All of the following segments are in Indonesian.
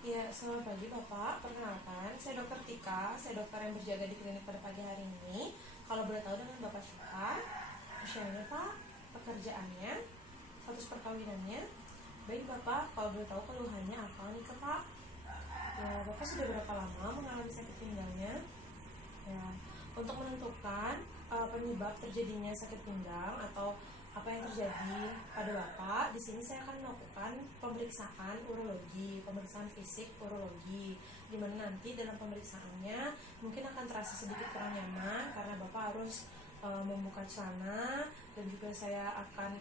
Ya, selamat pagi Bapak. Perkenalkan, saya Dokter Tika. Saya dokter yang berjaga di klinik pada pagi hari ini. Kalau boleh tahu dengan Bapak siapa? Usianya Pak, pekerjaannya, status perkawinannya. Baik Bapak, kalau boleh tahu keluhannya apa nih ke Pak? Ya, Bapak sudah berapa lama mengalami sakit pinggangnya? Ya, untuk menentukan penyebab terjadinya sakit pinggang atau apa yang terjadi pada Bapak, di sini saya akan melakukan pemeriksaan urologi, pemeriksaan fisik urologi, di mana nanti dalam pemeriksaannya mungkin akan terasa sedikit kurang nyaman karena Bapak harus membuka celana, dan juga saya akan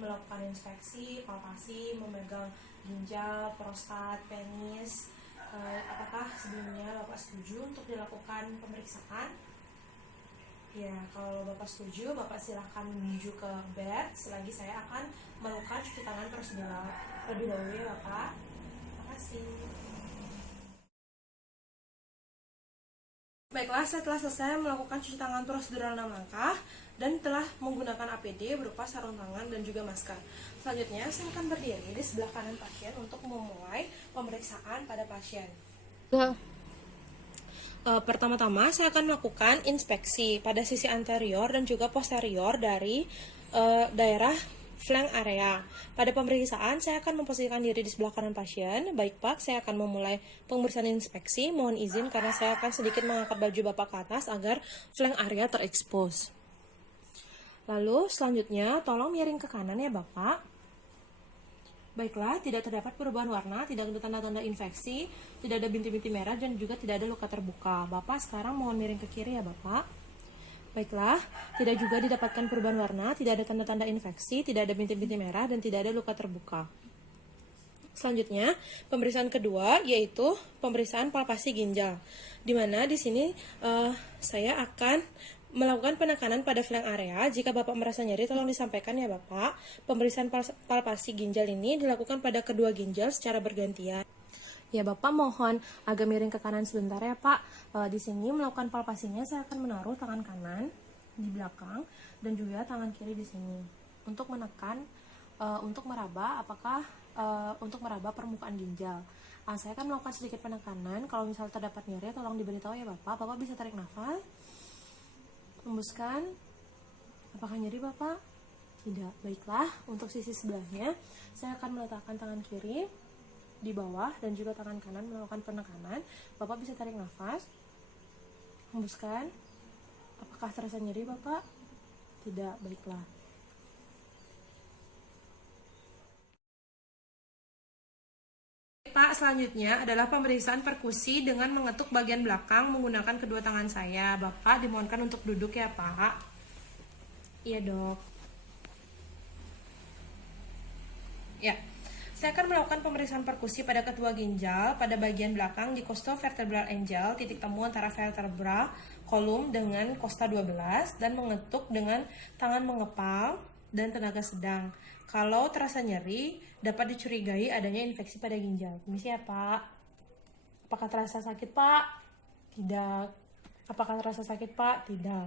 melakukan inspeksi, palpasi, memegang ginjal, prostat, penis. Apakah sebelumnya Bapak setuju untuk dilakukan pemeriksaan? Ya, kalau Bapak setuju, Bapak silahkan menuju ke bed selagi saya akan melakukan cuci tangan prosedural terlebih dahulu ya Bapak. Terima kasih. Baiklah, setelah selesai melakukan cuci tangan prosedural 6 langkah dan telah menggunakan APD berupa sarung tangan dan juga masker. Selanjutnya, saya akan berdiri di sebelah kanan pasien untuk memulai pemeriksaan pada pasien. Pertama-tama saya akan melakukan inspeksi pada sisi anterior dan juga posterior dari daerah flank area. Pada pemeriksaan saya akan memposisikan diri di sebelah kanan pasien. Baik Pak, saya akan memulai pemeriksaan inspeksi. Mohon izin karena saya akan sedikit mengangkat baju Bapak ke atas agar flank area terekspos. Lalu selanjutnya tolong miring ke kanan ya Bapak. Baiklah, tidak terdapat perubahan warna, tidak ada tanda-tanda infeksi, tidak ada bintik-bintik merah, dan juga tidak ada luka terbuka. Bapak sekarang mohon miring ke kiri ya Bapak. Baiklah, tidak juga didapatkan perubahan warna, tidak ada tanda-tanda infeksi, tidak ada bintik-bintik merah, dan tidak ada luka terbuka. Selanjutnya, pemeriksaan kedua yaitu pemeriksaan palpasi ginjal. Di mana di sini saya akan melakukan penekanan pada flank area. Jika Bapak merasa nyeri, tolong disampaikan ya Bapak. Pemeriksaan palpasi ginjal ini dilakukan pada kedua ginjal secara bergantian. Ya Bapak, mohon agak miring ke kanan sebentar ya Pak. Di sini melakukan palpasinya saya akan menaruh tangan kanan di belakang dan juga tangan kiri di sini untuk menekan, untuk meraba untuk meraba permukaan ginjal. Saya akan melakukan sedikit penekanan. Kalau misal terdapat nyeri, tolong diberitahu ya Bapak. Bapak bisa tarik nafas, hembuskan. Apakah nyeri Bapak? Tidak. Baiklah, untuk sisi sebelahnya saya akan meletakkan tangan kiri di bawah dan juga tangan kanan melakukan penekanan. Bapak bisa tarik nafas, hembuskan. Apakah terasa nyeri Bapak? Tidak. Baiklah. Pak, selanjutnya adalah pemeriksaan perkusi dengan mengetuk bagian belakang menggunakan kedua tangan saya. Bapak dimohonkan untuk duduk ya Pak. Iya dok. Ya, saya akan melakukan pemeriksaan perkusi pada kedua ginjal pada bagian belakang di costovertebral angle, titik temu antara vertebra kolum dengan costa 12, dan mengetuk dengan tangan mengepal dan tenaga sedang. Kalau terasa nyeri, dapat dicurigai adanya infeksi pada ginjal. Permisi ya Pak. Apakah terasa sakit Pak? Tidak. Apakah terasa sakit Pak? Tidak.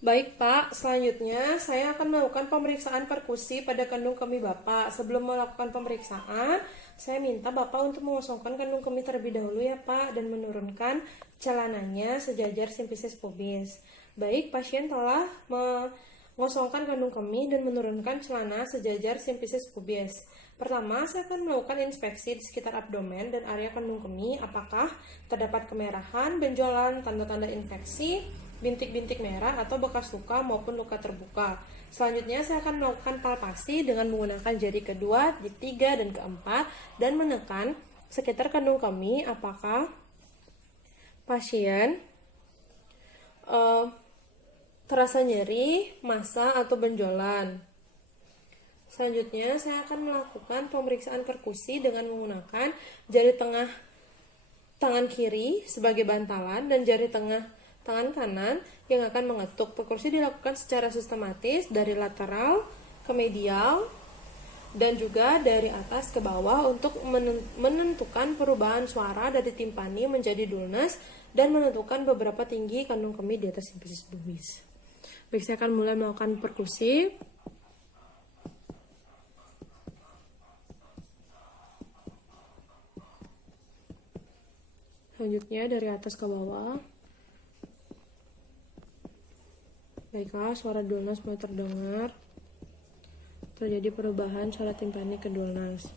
Baik Pak, selanjutnya saya akan melakukan pemeriksaan perkusi pada kandung kemih Bapak. Sebelum melakukan pemeriksaan, saya minta Bapak untuk mengosongkan kandung kemih terlebih dahulu ya Pak, dan menurunkan celananya sejajar simpisis pubis. Baik, pasien telah mengosongkan kandung kemih dan menurunkan celana sejajar simpisis pubis. Pertama, saya akan melakukan inspeksi di sekitar abdomen dan area kandung kemih, apakah terdapat kemerahan, benjolan, tanda-tanda infeksi, bintik-bintik merah atau bekas luka maupun luka terbuka. Selanjutnya saya akan melakukan palpasi dengan menggunakan jari kedua, ketiga, dan keempat dan menekan sekitar kandung kemih apakah pasien terasa nyeri, massa atau benjolan. Selanjutnya saya akan melakukan pemeriksaan perkusi dengan menggunakan jari tengah tangan kiri sebagai bantalan dan jari tengah tangan kanan yang akan mengetuk. Perkusi dilakukan secara sistematis dari lateral ke medial dan juga dari atas ke bawah untuk menentukan perubahan suara dari timpani menjadi dulness dan menentukan beberapa tinggi kandung kemih di atas simpisis pubis. Baik, saya akan mulai melakukan perkusi. Selanjutnya dari atas ke bawah. Baiklah, suara Dulnas mulai terdengar. Terjadi perubahan suara timpani ke Dulnas.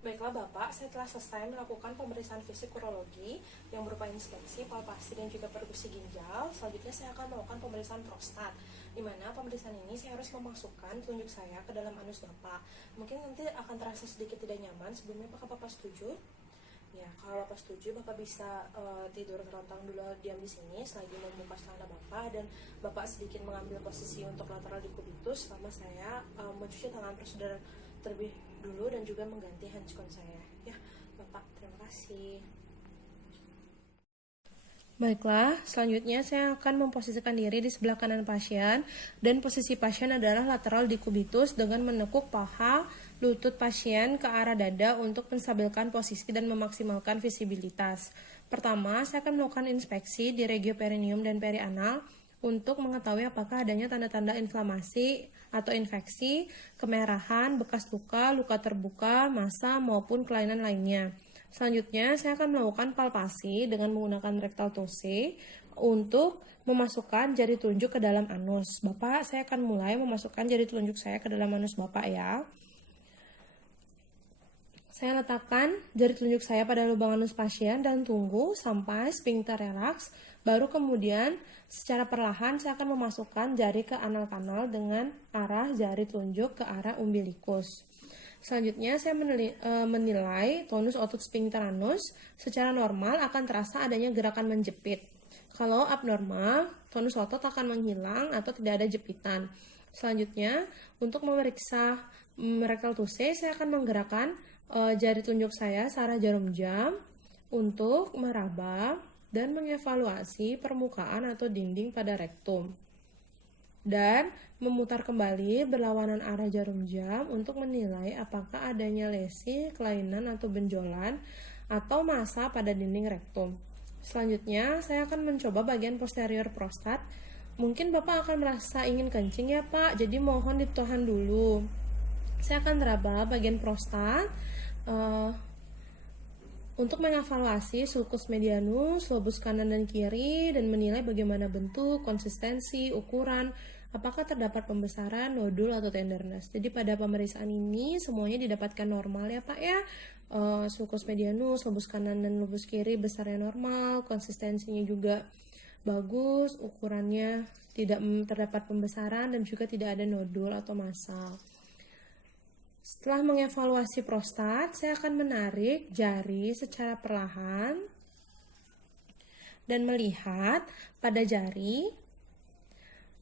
Baiklah Bapak, saya telah selesai melakukan pemeriksaan fisik urologi yang berupa inspeksi, palpasi, dan juga perkusi ginjal. Selanjutnya saya akan melakukan pemeriksaan prostat, di mana pemeriksaan ini saya harus memasukkan telunjuk saya ke dalam anus Bapak. Mungkin nanti akan terasa sedikit tidak nyaman. Sebelumnya apakah Bapak setuju? Ya, kalau Bapak setuju, Bapak bisa tidur terlentang dulu diam di sini selagi membuka celana Bapak, dan Bapak sedikit mengambil posisi untuk lateral dekubitus selama saya mencuci tangan prosedur terlebih dulu dan juga mengganti handskon saya. Ya, Bapak, terima kasih. Baiklah, selanjutnya saya akan memposisikan diri di sebelah kanan pasien, dan posisi pasien adalah lateral dekubitus dengan menekuk paha lutut pasien ke arah dada untuk menstabilkan posisi dan memaksimalkan visibilitas. Pertama, saya akan melakukan inspeksi di regioperineum dan perianal untuk mengetahui apakah adanya tanda-tanda inflamasi atau infeksi, kemerahan, bekas luka, luka terbuka, massa, maupun kelainan lainnya. Selanjutnya, saya akan melakukan palpasi dengan menggunakan rectal touche untuk memasukkan jari telunjuk ke dalam anus. Bapak, saya akan mulai memasukkan jari telunjuk saya ke dalam anus Bapak ya. Saya letakkan jari telunjuk saya pada lubang anus pasien dan tunggu sampai sphincter relaks. Baru kemudian secara perlahan saya akan memasukkan jari ke anal kanal dengan arah jari telunjuk ke arah umbilikus. Selanjutnya saya menilai tonus otot sphincter anus. Secara normal akan terasa adanya gerakan menjepit. Kalau abnormal, tonus otot akan menghilang atau tidak ada jepitan. Selanjutnya, untuk memeriksa rectal touche, saya akan menggerakkan jari telunjuk saya searah jarum jam untuk meraba dan mengevaluasi permukaan atau dinding pada rektum, dan memutar kembali berlawanan arah jarum jam untuk menilai apakah adanya lesi, kelainan atau benjolan atau massa pada dinding rektum. Selanjutnya, saya akan mencoba bagian posterior prostat. Mungkin Bapak akan merasa ingin kencing ya Pak, jadi mohon ditahan dulu. Saya akan meraba bagian prostat untuk mengevaluasi sulcus medianus, lobus kanan dan kiri, dan menilai bagaimana bentuk, konsistensi, ukuran, apakah terdapat pembesaran, nodul, atau tenderness. Jadi pada pemeriksaan ini semuanya didapatkan normal ya Pak ya. Sulcus medianus, lobus kanan dan lobus kiri besarnya normal, konsistensinya juga bagus, ukurannya tidak terdapat pembesaran, dan juga tidak ada nodul atau massa. Setelah mengevaluasi prostat, saya akan menarik jari secara perlahan dan melihat pada jari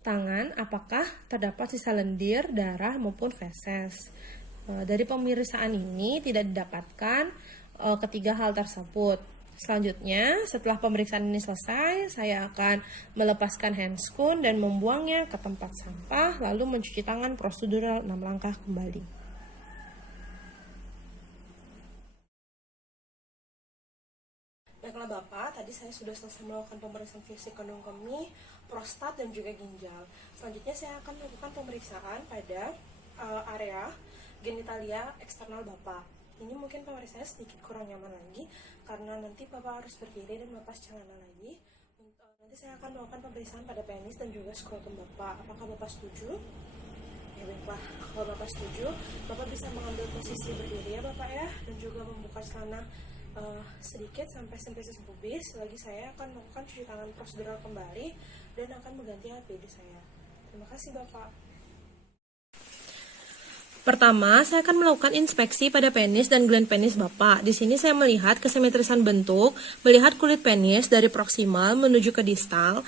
tangan apakah terdapat sisa lendir, darah, maupun feses. Dari pemeriksaan ini tidak didapatkan ketiga hal tersebut. Selanjutnya, setelah pemeriksaan ini selesai, saya akan melepaskan handskun dan membuangnya ke tempat sampah, lalu mencuci tangan prosedural 6 langkah kembali. Baiklah Bapak, tadi saya sudah selesai melakukan pemeriksaan fisik kandung kemih, prostat, dan juga ginjal. Selanjutnya saya akan melakukan pemeriksaan pada area genitalia eksternal Bapak. Ini mungkin pemeriksaannya sedikit kurang nyaman lagi, karena nanti Bapak harus berdiri dan melepas celana lagi. Nanti saya akan melakukan pemeriksaan pada penis dan juga skrotum Bapak. Apakah Bapak setuju? Ya baiklah, kalau Bapak setuju, Bapak bisa mengambil posisi berdiri ya Bapak ya, dan juga membuka celana sedikit sampai simplisis pubis. Selagi saya akan melakukan cuci tangan prosedural kembali dan akan mengganti HPD saya. Terima kasih Bapak. Pertama, saya akan melakukan inspeksi pada penis dan gland penis Bapak. Di sini saya melihat kesimetrisan bentuk, melihat kulit penis dari proksimal menuju ke distal,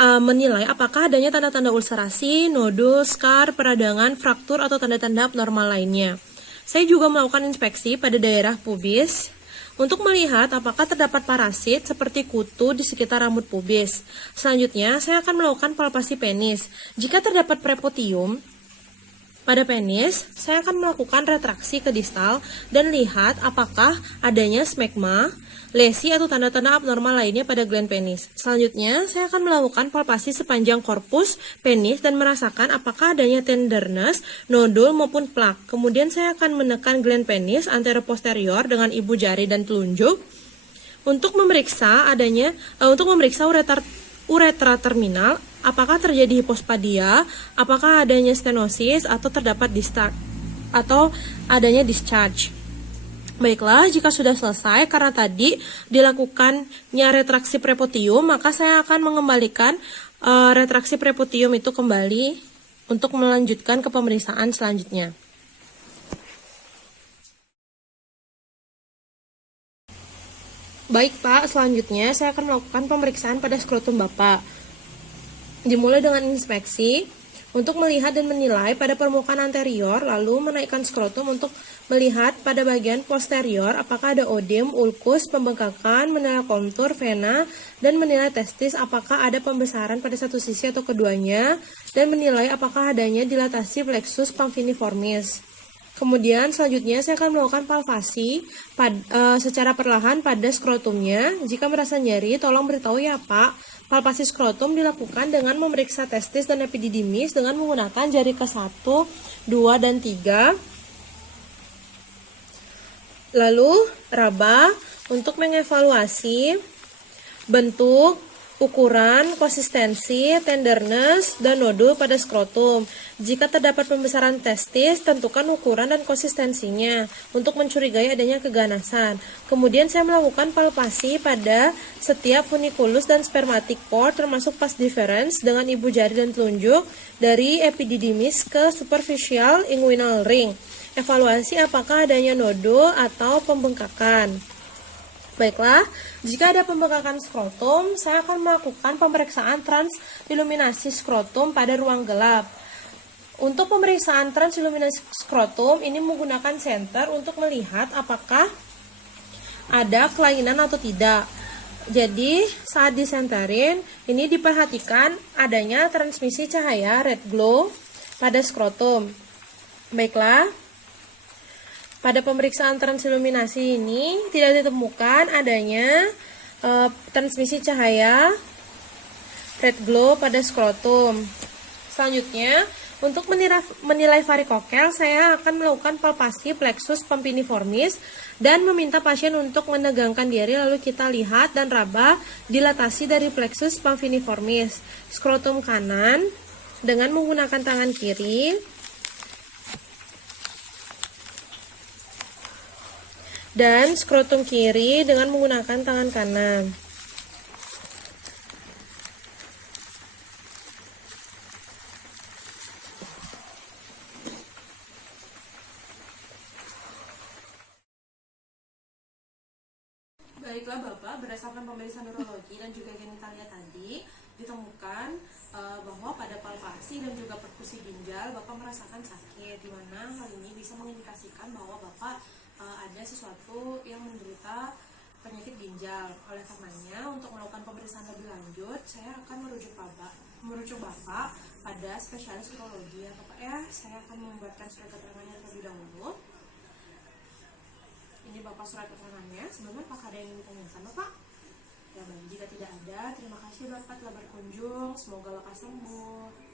menilai apakah adanya tanda-tanda ulcerasi, nodul, scar, peradangan, fraktur, atau tanda-tanda abnormal lainnya. Saya juga melakukan inspeksi pada daerah pubis untuk melihat apakah terdapat parasit seperti kutu di sekitar rambut pubis. Selanjutnya, saya akan melakukan palpasi penis. Jika terdapat prepotium pada penis, saya akan melakukan retraksi ke distal dan lihat apakah adanya smegma, lesi atau tanda-tanda abnormal lainnya pada gland penis. Selanjutnya, saya akan melakukan palpasi sepanjang korpus penis dan merasakan apakah adanya tenderness, nodul maupun plak. Kemudian saya akan menekan gland penis anteroposterior dengan ibu jari dan telunjuk untuk memeriksa uretra terminal, apakah terjadi hipospadia, apakah adanya stenosis atau terdapat discharge. Baiklah, jika sudah selesai karena tadi dilakukannya retraksi prepotium, maka saya akan mengembalikan retraksi prepotium itu kembali untuk melanjutkan ke pemeriksaan selanjutnya. Baik Pak, selanjutnya saya akan melakukan pemeriksaan pada skrotum Bapak. Dimulai dengan inspeksi untuk melihat dan menilai pada permukaan anterior, lalu menaikkan skrotum untuk melihat pada bagian posterior apakah ada odem, ulkus, pembengkakan, menilai kontur, vena, dan menilai testis apakah ada pembesaran pada satu sisi atau keduanya, dan menilai apakah adanya dilatasi plexus pamphiniformis. Kemudian selanjutnya saya akan melakukan palpasi secara perlahan pada skrotumnya. Jika merasa nyeri, tolong beritahu ya Pak. Palpasi skrotum dilakukan dengan memeriksa testis dan epididymis dengan menggunakan jari ke-1, 2, dan 3. Lalu raba untuk mengevaluasi bentuk, ukuran, konsistensi, tenderness, dan nodul pada skrotum. Jika terdapat pembesaran testis, tentukan ukuran dan konsistensinya untuk mencurigai adanya keganasan. Kemudian saya melakukan palpasi pada setiap funiculus dan spermatic pore termasuk pars deferens dengan ibu jari dan telunjuk dari epididymis ke superficial inguinal ring. Evaluasi apakah adanya nodul atau pembengkakan. Baiklah, jika ada pembengkakan skrotum, saya akan melakukan pemeriksaan transiluminasi skrotum pada ruang gelap. Untuk pemeriksaan transiluminasi skrotum, ini menggunakan senter untuk melihat apakah ada kelainan atau tidak. Jadi, saat disenterin, ini diperhatikan adanya transmisi cahaya red glow pada skrotum. Baiklah. Pada pemeriksaan transiluminasi ini tidak ditemukan adanya transmisi cahaya red glow pada skrotum. Selanjutnya, untuk menilai varikokel, saya akan melakukan palpasi plexus pamphiniformis dan meminta pasien untuk menegangkan diri, lalu kita lihat dan raba dilatasi dari plexus pamphiniformis. Skrotum kanan dengan menggunakan tangan kiri. Dan skrotum kiri dengan menggunakan tangan kanan. Baiklah Bapak, berdasarkan pemeriksaan neurologi dan juga yang kita lihat tadi, ditemukan bahwa pada palpasi dan juga perkusi ginjal Bapak merasakan sakit, di mana hal ini bisa mengindikasikan bahwa Bapak ada sesuatu yang menderita penyakit ginjal. Oleh karenanya, untuk melakukan pemeriksaan lebih lanjut, saya akan merujuk Bapak pada spesialis urologi ya Bapak ya. Saya akan membuatkan surat keterangannya terlebih dahulu. Ini Bapak surat keterangannya. Sebelumnya apakah ada yang ingin ditanyakan Bapak? Ya baik, jika tidak ada, terima kasih Bapak telah berkunjung. Semoga lekas sembuh.